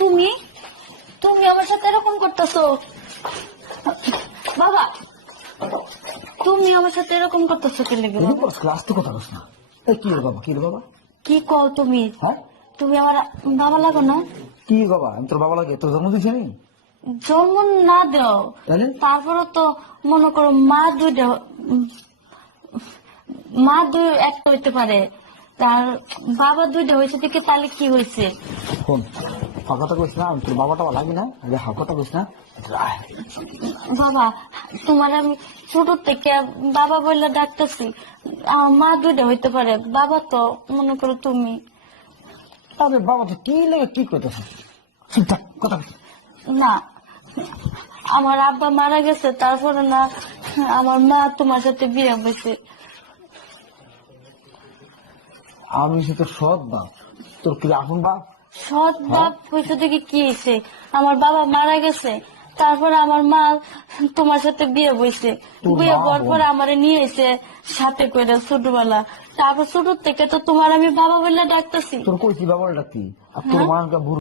তুমি তুমি আমার সাথে এরকম করতেছো? বাবা, তুমি আমার সাথে এরকম করতেছো কি লেগে? বাবা ক্লাস তো কথা বলছ না। এই কি রে বাবা, কি রে বাবা? কি কও তুমি? হ্যাঁ, তুমি আমার বাবা লাগো না? কি বাবা? আমি তোর বাবা লাগে? তোর জন্ম দিয়েছি আমি? জন্ম না দাও, তাহলে তারপরে তো মনে করো মা দুইটা, মা দুই একটা হইতে পারে, তার বাবা দুইটা হয়েছে দেখে, তাহলে কি হয়েছে? শোন, কথা কইস না, আমি তোর বাবাটা লাগি না, আগে কথা কইস না। বাবা, তোমার আমি ছোট থেকে বাবা বললে ডাকতেছি, মা দুইটা হইতে পারে, বাবা তো মনে করো তুমি। আরে বাবা, তো কি লাগে কি কইতেছ? কথা কইস। না, আমার আব্বা মারা গেছে, তারপরে না আমার মা তোমার সাথে বিয়ে হয়েছে। আমি সে তোর সৎ বাপ, তোর কি আপন বাপ? সৎ বাপ হয়েছে দেখে কি হয়েছে? আমার বাবা মারা গেছে, তারপরে আমার মা তোমার সাথে বিয়ে বইছে, তোর বিয়ে মা হওয়ার বোন? পরে আমার নিয়ে এসে সাথে করে ছোটবেলা, তারপর ছোট থেকে তো তোমার আমি বাবা বললে ডাকতেছি। তোর কইছি বাবার ডাকতি, আর তোর হ্যাঁ? মা